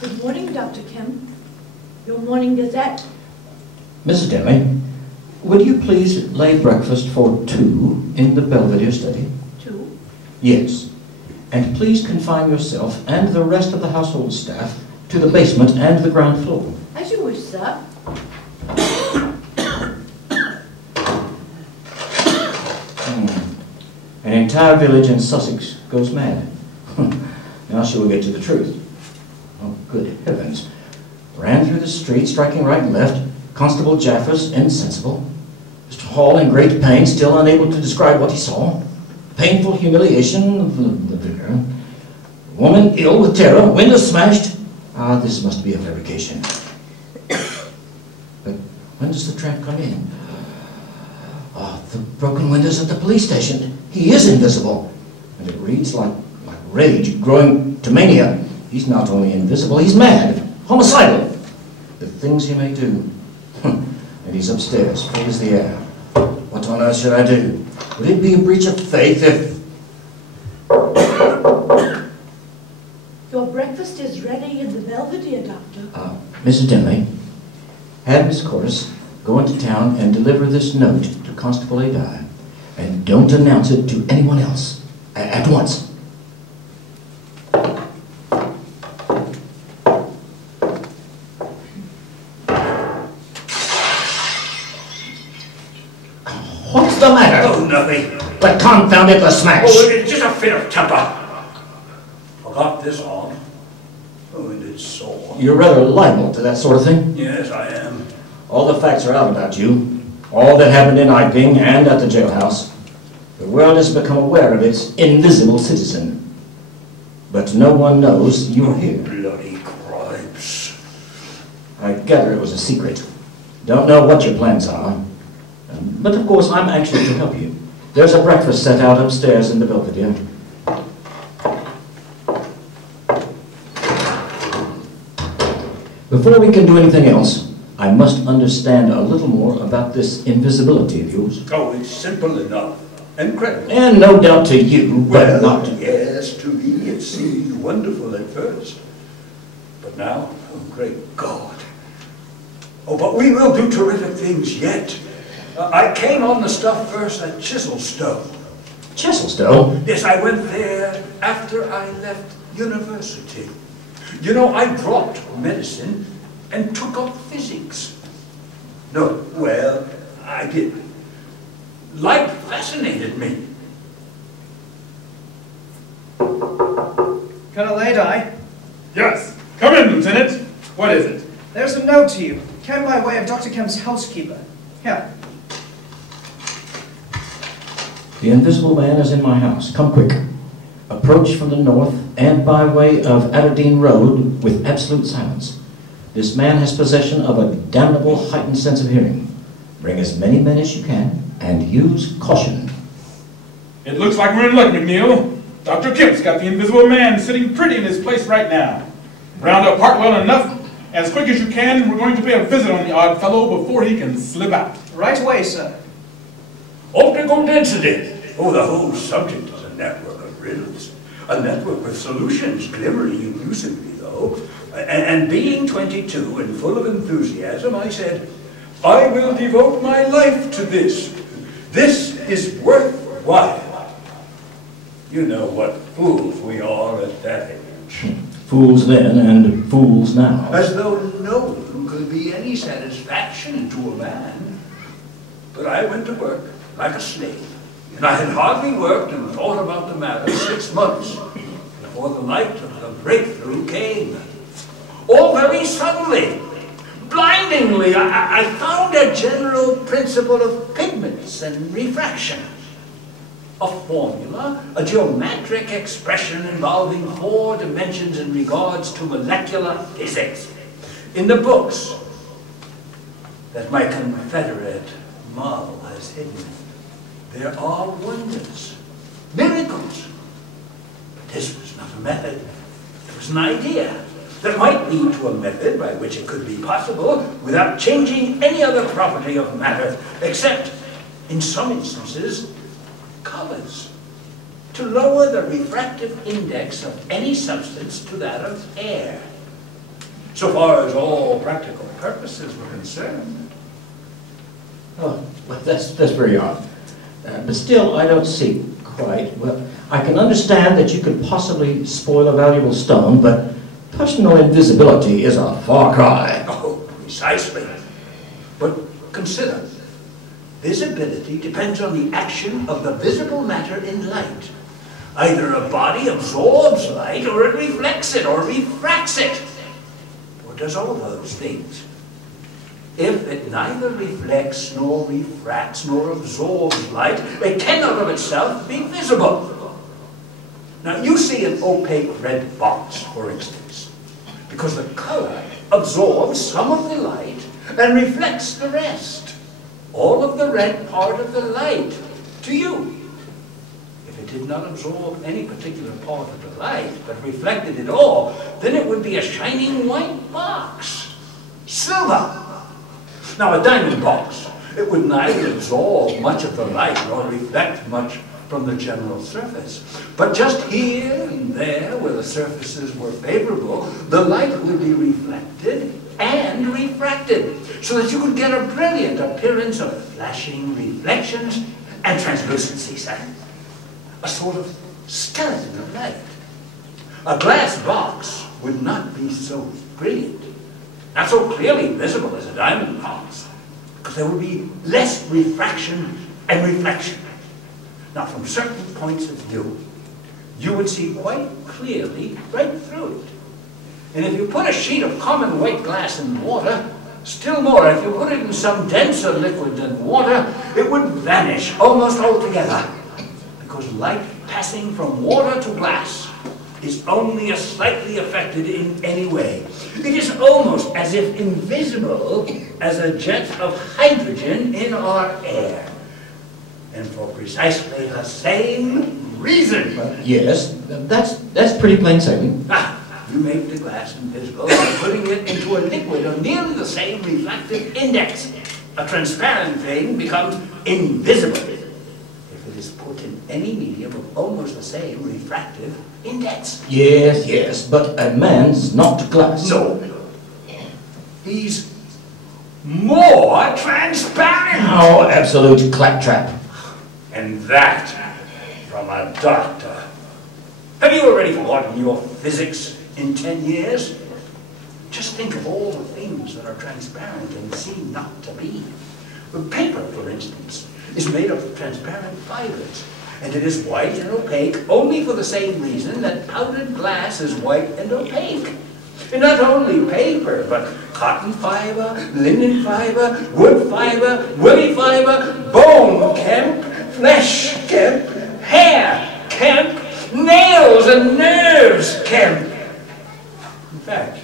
Good morning, Dr. Kim. Your morning gazette. Mrs. Denley, would you please lay breakfast for 2 in the Belvedere study? 2? Yes. And please confine yourself and the rest of the household staff to the basement and the ground floor. As you wish, sir. An entire village in Sussex goes mad. Now she will get to the truth. Oh, good heavens. Ran through the street, striking right and left. Constable Jaffers, insensible. Mr. Hall in great pain, still unable to describe what he saw. Painful humiliation of the vicar. Woman ill with terror, windows smashed. Ah, this must be a fabrication. But when does the tramp come in? Ah, the broken windows at the police station. He is invisible. And it reads like rage growing to mania. He's not only invisible, he's mad, homicidal. The things he may do. And he's upstairs, free as the air. What on earth should I do? Would it be a breach of faith if... Your breakfast is ready in the Belvedere, Doctor. Mrs. Denley, have Miss Cordes go into town and deliver this note to Constable Adi. And don't announce it to anyone else. At once. What's the matter? Oh, nothing. But confound it, the smash! Oh, it's just a fit of temper. Forgot this on. Oh, and it's sore. You're rather liable to that sort of thing. Yes, I am. All the facts are out about you. All that happened in Iping and at the jailhouse. The world has become aware of its invisible citizen. But no one knows you're here. Bloody cripes. I gather it was a secret. Don't know what your plans are. But of course, I'm anxious to help you. There's a breakfast set out upstairs in the Belvedere. Before we can do anything else, I must understand a little more about this invisibility of yours. Oh, it's simple enough. Incredible. And no doubt to you, but not to me. Yes, to me it seemed wonderful at first. But now, oh, great God. Oh, but we will do terrific things yet. I came on the stuff first at Chiselstowe. Chiselstowe? Yes, I went there after I left university. You know, I dropped medicine and took up physics. No, well, I did. Light fascinated me. Colonel Adi? Yes. Come in, Lieutenant. What is it? There's a note to you. Came by way of Dr. Kemp's housekeeper. Here. The invisible man is in my house. Come quick. Approach from the north and by way of Aberdeen Road with absolute silence. This man has possession of a damnable heightened sense of hearing. Bring as many men as you can and use caution. It looks like we're in luck, McNeil. Dr. Kemp's got the invisible man sitting pretty in his place right now. Round up Hartwell enough. As quick as you can, we're going to pay a visit on the odd fellow before he can slip out. Right away, sir. Optical density. Oh, the whole subject is a network of riddles. A network with solutions, glimmering elusively, though. And being 22 and full of enthusiasm, I said, I will devote my life to this. This is worthwhile. You know what fools we are at that age. Fools then and fools now. As though knowing could be any satisfaction to a man. But I went to work like a slave. And I had hardly worked and thought about the matter 6 months before the light of the breakthrough came. All very suddenly, blindingly, I found a general principle of pigments and refraction. A formula, a geometric expression involving 4 dimensions in regards to molecular physics. In the books that my confederate Marl has hidden, there are wonders, miracles. But this was not a method. It was an idea that might lead to a method by which it could be possible without changing any other property of matter, except, in some instances, colors, to lower the refractive index of any substance to that of air. so far as all practical purposes were concerned. Oh, well, that's very odd. But still, I don't see quite. Well, I can understand that you could possibly spoil a valuable stone, but personal invisibility is a far cry. Oh, precisely. But consider, visibility depends on the action of the visible matter in light. Either a body absorbs light, or it reflects it, or refracts it, or does all those things. If it neither reflects, nor refracts, nor absorbs light, it cannot of itself be visible. Now, you see an opaque red box, for instance, because the color absorbs some of the light and reflects the rest, all of the red part of the light, to you. If it did not absorb any particular part of the light, but reflected it all, then it would be a shining white box, silver. Now, a diamond box, it would neither absorb much of the light nor reflect much from the general surface. But just here and there, where the surfaces were favorable, the light would be reflected and refracted, so that you could get a brilliant appearance of flashing reflections and translucencies, a sort of skeleton of light. A glass box would not be so brilliant, not so clearly visible as a diamond box, because there would be less refraction and reflection. Now, from certain points of view, you would see quite clearly right through it. And if you put a sheet of common white glass in water, still more, if you put it in some denser liquid than water, it would vanish almost altogether, because light passing from water to glass is only slightly affected in any way. It is almost as if invisible as a jet of hydrogen in our air. And for precisely the same reason. Yes, that's pretty plain sailing. You make the glass invisible by putting it into a liquid of nearly the same refractive index. A transparent thing becomes invisible if it is put in any medium of almost the same refractive index. Yes, but a man's not glass. No. He's more transparent. Oh, absolute claptrap. And that from a doctor. Have you already forgotten your physics in 10 years? Just think of all the things that are transparent and seem not to be. Paper, for instance, is made of transparent fibers, and it is white and opaque only for the same reason that powdered glass is white and opaque. And not only paper, but cotton fiber, linen fiber, wood fiber, woolly fiber, bone kemp, flesh kemp, hair kemp, nails and nerves kemp. In fact,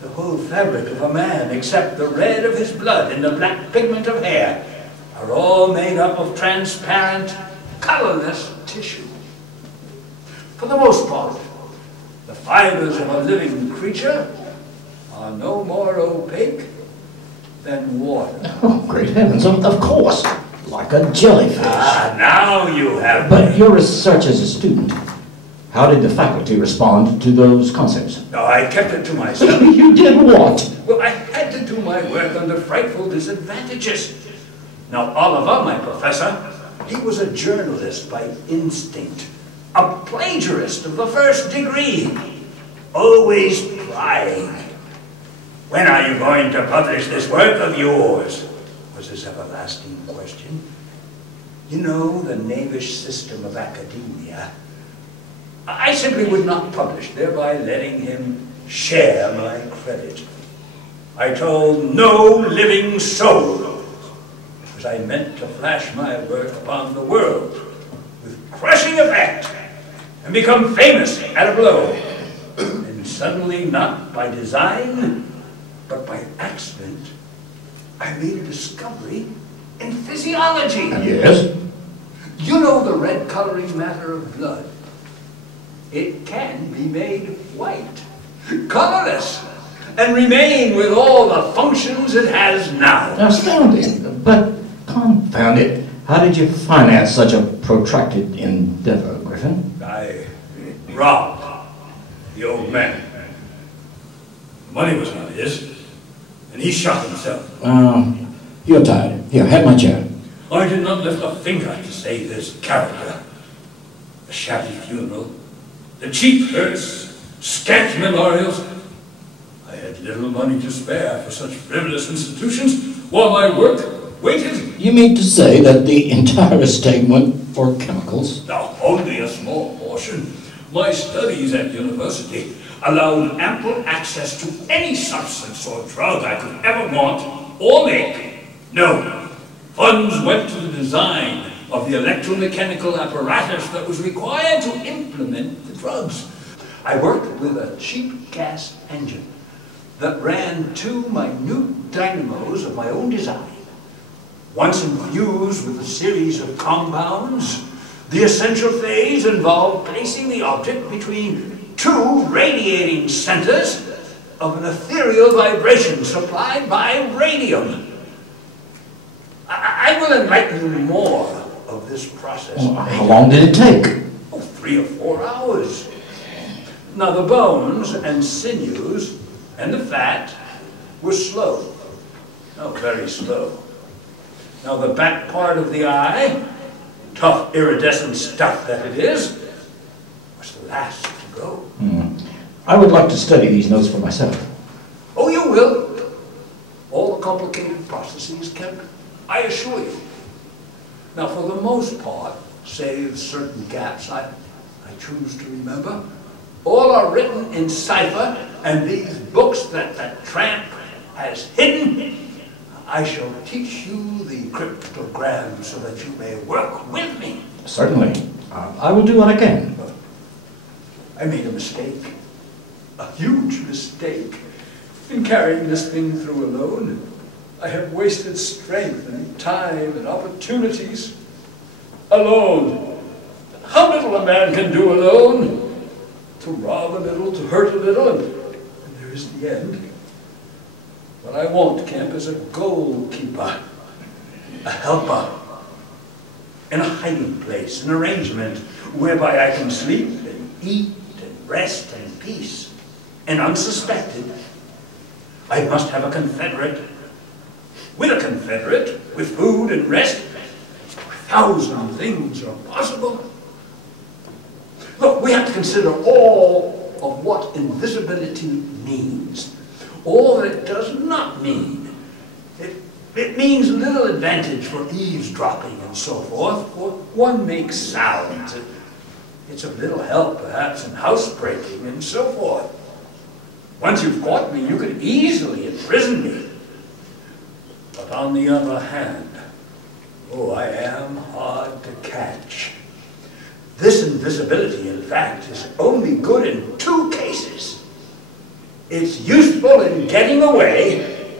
the whole fabric of a man, except the red of his blood and the black pigment of hair, are all made up of transparent, colorless tissue. For the most part, the fibers of a living creature are no more opaque than water. Oh, great heavens, of course. Like a jellyfish. Now you have... But your research as a student, how did the faculty respond to those concepts? No, I kept it to myself. You did what? Well, I had to do my work under frightful disadvantages. Now, Oliver, my professor, he was a journalist by instinct, a plagiarist of the first degree, always prying. When are you going to publish this work of yours? Was his everlasting question. You know, the knavish system of academia. I simply would not publish, thereby letting him share my credit. I told no living soul, because I meant to flash my work upon the world with crushing effect and become famous at a blow. And suddenly, not by design, but by accident, I made a discovery in physiology. Yes? You know the red coloring matter of blood. It can be made white, colorless, and remain with all the functions it has now. Astounding. But, confound it, how did you finance such a protracted endeavor, Griffin? I robbed the old man. The money was not his, and he shot himself. You're tired. Here, have my chair. I did not lift a finger to save his character. The shabby funeral, the cheap hearse, scant memorials. I had little money to spare for such frivolous institutions, while my work waited. You mean to say that the entire estate went for chemicals? Now, only a small portion. My studies at university allowed ample access to any substance or drug I could ever want or make. No, funds went to the design of the electromechanical apparatus that was required to implement the drugs. I worked with a cheap gas engine that ran 2 minute dynamos of my own design. Once infused with a series of compounds, the essential phase involved placing the object between 2 radiating centers of an ethereal vibration supplied by radium. I will enlighten you more of this process. Well, how long did it take? Oh, 3 or 4 hours. Now, the bones and sinews and the fat were slow. Oh, very slow. Now, the back part of the eye, tough iridescent stuff that it is, was the last to go. I would like to study these notes for myself. Oh, you will. All the complicated processes, Kemp, I assure you. Now, for the most part, save certain gaps I choose to remember, all are written in cipher, and these books that tramp has hidden, I shall teach you the cryptogram so that you may work with me. Certainly. I will do what I can. I made a mistake, a huge mistake, in carrying this thing through alone. I have wasted strength and time and opportunities alone. How little a man can do alone. To rob a little, to hurt a little, and there is the end. What I want, Kemp, is a goalkeeper, a helper, and a hiding place, an arrangement whereby I can sleep and eat and rest in peace and unsuspected. I must have a confederate. With a confederate, with food and rest, 1,000 things are possible. Look, we have to consider all of what invisibility means. All that it does not mean. It means little advantage for eavesdropping and so forth, for one makes sounds. It's of little help, perhaps, in housebreaking and so forth. Once you've caught me, you could easily imprison me. But on the other hand, oh, I am hard to catch. This invisibility, in fact, is only good in 2 cases. It's useful in getting away,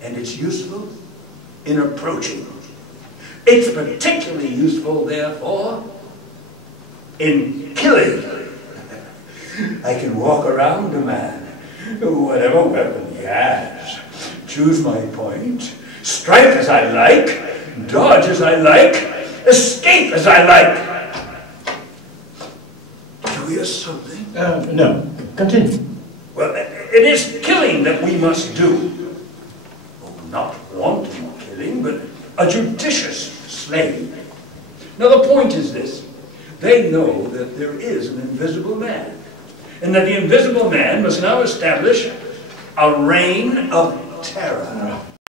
and it's useful in approaching. It's particularly useful, therefore, in killing. I can walk around a man, whatever weapon he has, choose my point, strike as I like, dodge as I like, escape as I like. Curious something? No. Continue. Well, it is killing that we must do. Oh, not wanton killing, but a judicious slaying. Now, the point is this. They know that there is an invisible man, and that the invisible man must now establish a reign of terror.